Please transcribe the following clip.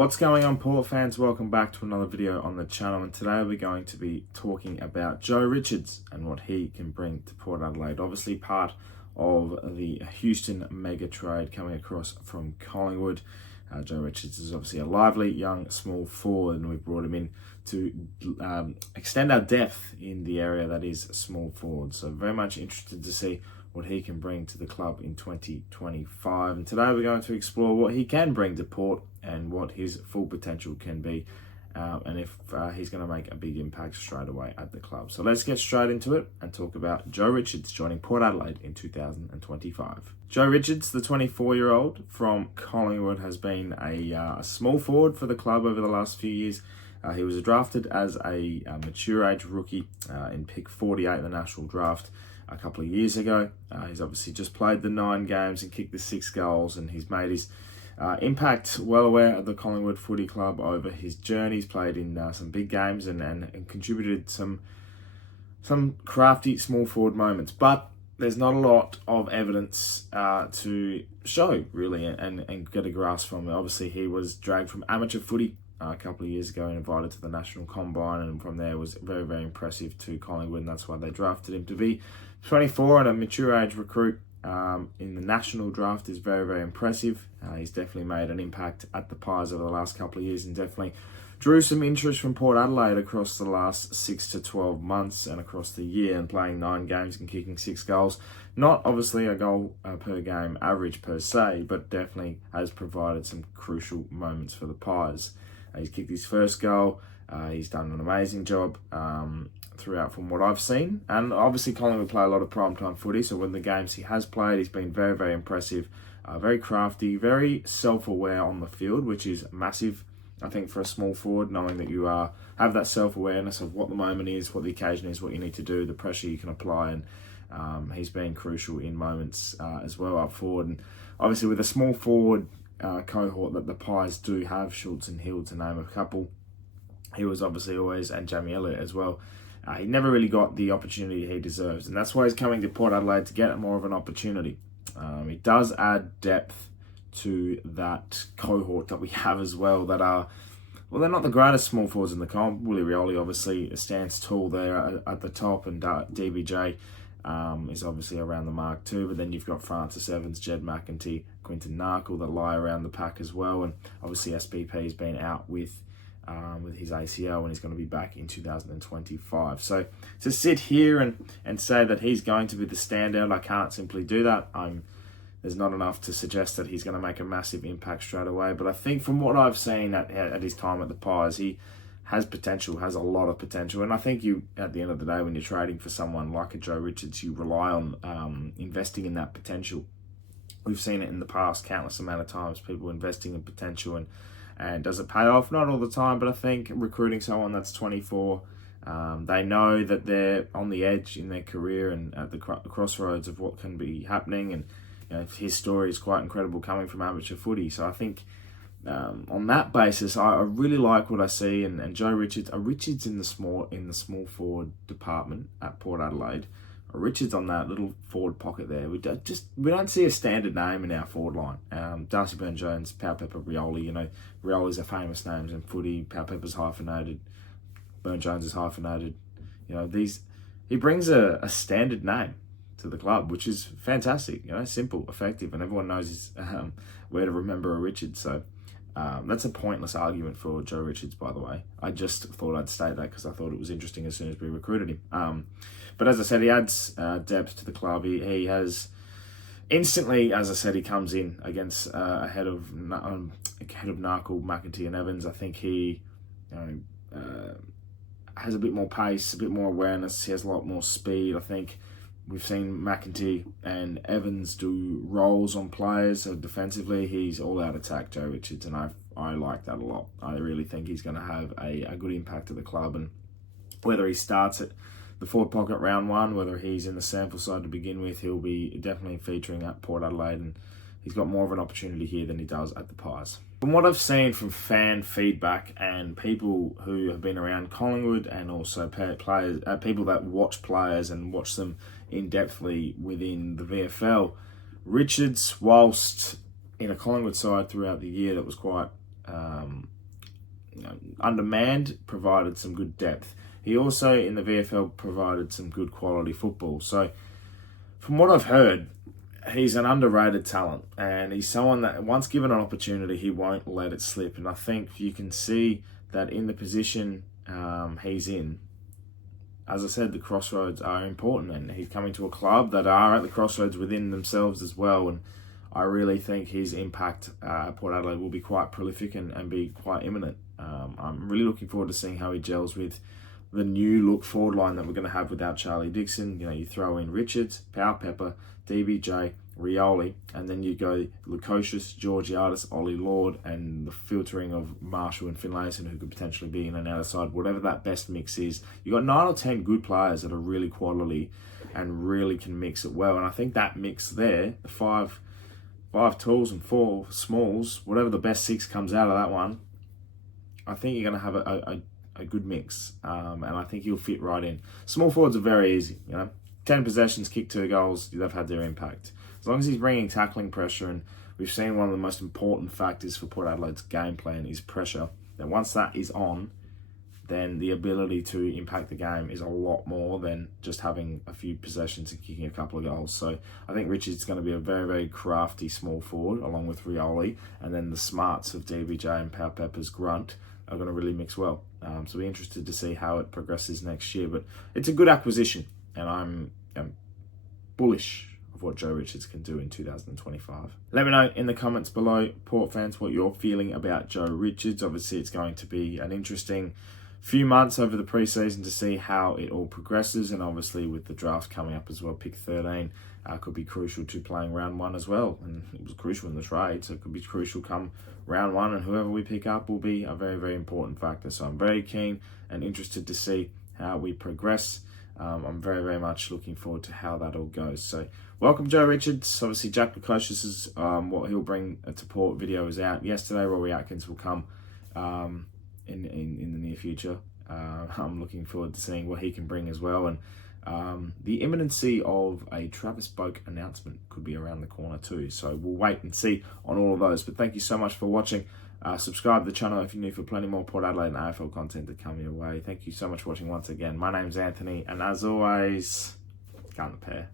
What's going on, Port fans? Welcome back to another video on the channel, and today we're going to be talking about Joe Richards and what he can bring to Port Adelaide. Obviously part of the Houston mega trade coming across from Collingwood. Joe Richards is obviously a lively young small forward, and we've brought him in to extend our depth in the area that is small forward. So very much interested to see what he can bring to the club in 2025. And today we're going to explore what he can bring to Port and what his full potential can be, and if he's going to make a big impact straight away at the club. So let's get straight into it and talk about Joe Richards joining Port Adelaide in 2025. Joe Richards, the 24-year-old from Collingwood, has been a small forward for the club over the last few years. He was drafted as a mature age rookie in pick 48 in the national draft a couple of years ago. He's obviously just played the 9 games and kicked the 6 goals, and he's made his impact well aware of the Collingwood Footy Club over his journey. He's played in some big games and contributed some crafty small forward moments, but there's not a lot of evidence to show really and get a grasp from it. Obviously he was dragged from amateur footy a couple of years ago and invited to the National Combine, and from there was very, very impressive to Collingwood, and that's why they drafted him. To be 24 and a mature age recruit in the national draft is very, very impressive. He's definitely made an impact at the Pies over the last couple of years, and definitely drew some interest from Port Adelaide across the last 6 to 12 months and across the year, and playing 9 games and kicking 6 goals. Not obviously a goal per game average per se, but definitely has provided some crucial moments for the Pies. He's kicked his first goal. He's done an amazing job throughout from what I've seen. And obviously Collingwood play a lot of primetime footy, so when the games he has played, he's been very, very impressive. Very crafty, very self-aware on the field, which is massive, I think, for a small forward, knowing that you have that self-awareness of what the moment is, what the occasion is, what you need to do, the pressure you can apply. And he's been crucial in moments as well up forward. And obviously with a small forward cohort that the Pies do have, Schultz and Hill to name a couple, he was obviously always, and Jamie Elliott as well, he never really got the opportunity he deserves, and that's why he's coming to Port Adelaide, to get more of an opportunity. He does add depth to that cohort that we have as well, that are, well, they're not the greatest small forwards in the comp. Willie Rioli obviously stands tall there at the top, and DBJ is obviously around the mark too, but then you've got Francis Evans, Jed McEntee, Quinton Narkle that lie around the pack as well, and obviously SPP has been out with his ACL, and he's going to be back in 2025. So to sit here and say that he's going to be the standout, I can't simply do that. There's not enough to suggest that he's going to make a massive impact straight away, but I think from what I've seen at his time at the Pies, he has potential, has a lot of potential. And I think you, at the end of the day, when you're trading for someone like a Joe Richards, you rely on investing in that potential. We've seen it in the past countless amount of times, people investing in potential, and does it pay off? Not all the time, but I think recruiting someone that's 24, they know that they're on the edge in their career and at the crossroads of what can be happening. And you know, his story is quite incredible coming from amateur footy. So I think on that basis, I really like what I see. And Joe Richards, Richards in the small forward department at Port Adelaide. Richards on that little forward pocket there. We don't see a standard name in our forward line. Darcy Byrne-Jones, Powell-Pepper, Rioli. You know, Rioli's a famous names in footy. Powell-Pepper's hyphenated. Byrne-Jones is hyphenated. You know, he brings a standard name to the club, which is fantastic. You know, simple, effective, and everyone knows where to remember a Richards. So that's a pointless argument for Joe Richards, by the way. I just thought I'd state that because I thought it was interesting as soon as we recruited him. But as I said, he adds depth to the club. He has instantly, as I said, he comes in against ahead of Narkle, McEntee, and Evans. I think he has a bit more pace, a bit more awareness. He has a lot more speed. I think we've seen McEntee and Evans do roles on players. So defensively, he's all out attack, Joe Richards, and I like that a lot. I really think he's going to have a good impact to the club, and whether he starts at the forward pocket round 1, whether he's in the sample side to begin with, he'll be definitely featuring at Port Adelaide, and he's got more of an opportunity here than he does at the Pies. From what I've seen from fan feedback and people who have been around Collingwood, and also players, people that watch players and watch them in-depthly within the VFL, Richards, whilst in a Collingwood side throughout the year that was quite undermanned, provided some good depth. He also, in the VFL, provided some good quality football. So, from what I've heard, he's an underrated talent, and he's someone that once given an opportunity, he won't let it slip. And I think you can see that in the position he's in. As I said, the crossroads are important, and he's coming to a club that are at the crossroads within themselves as well. And I really think his impact at Port Adelaide will be quite prolific and be quite imminent. I'm really looking forward to seeing how he gels with the new look forward line that we're going to have without Charlie Dixon. You throw in Richards, Pepper, DBJ, Rioli, and then you go Lukosius, Georgiadis, Ollie Lord, and the filtering of Marshall and Finlayson, who could potentially be in and out of side, whatever that best mix is. You've got 9 or 10 good players that are really quality and really can mix it well. And I think that mix there, the five talls and 4 smalls, whatever the best 6 comes out of that one, I think you're going to have a good mix. And I think he'll fit right in. Small forwards are very easy, 10 possessions, kick 2 goals, they've had their impact. As long as he's bringing tackling pressure, and we've seen one of the most important factors for Port Adelaide's game plan is pressure. That once that is on, then the ability to impact the game is a lot more than just having a few possessions and kicking a couple of goals. So I think Richards is going to be a very, very crafty small forward, along with Rioli, and then the smarts of DBJ and Pepper's grunt are going to really mix well. So we're interested to see how it progresses next year. But it's a good acquisition, and I'm bullish of what Joe Richards can do in 2025. Let me know in the comments below, Port fans, what you're feeling about Joe Richards. Obviously, it's going to be an interesting few months over the preseason to see how it all progresses, and obviously with the draft coming up as well, pick 13 could be crucial to playing round 1 as well, and it was crucial in the trade, so it could be crucial come round 1, and whoever we pick up will be a very, very important factor. So I'm very keen and interested to see how we progress. I'm very, very much looking forward to how that all goes. So welcome Joe Richards. Obviously Jack Lukosius' what he'll bring to Port video is out yesterday. Rory Atkins will come in the near future. I'm looking forward to seeing what he can bring as well. And the imminency of a Travis Boak announcement could be around the corner too. So we'll wait and see on all of those. But thank you so much for watching. Subscribe to the channel if you're new for plenty more Port Adelaide and AFL content to come your way. Thank you so much for watching once again. My name's Anthony, and as always, can't pair.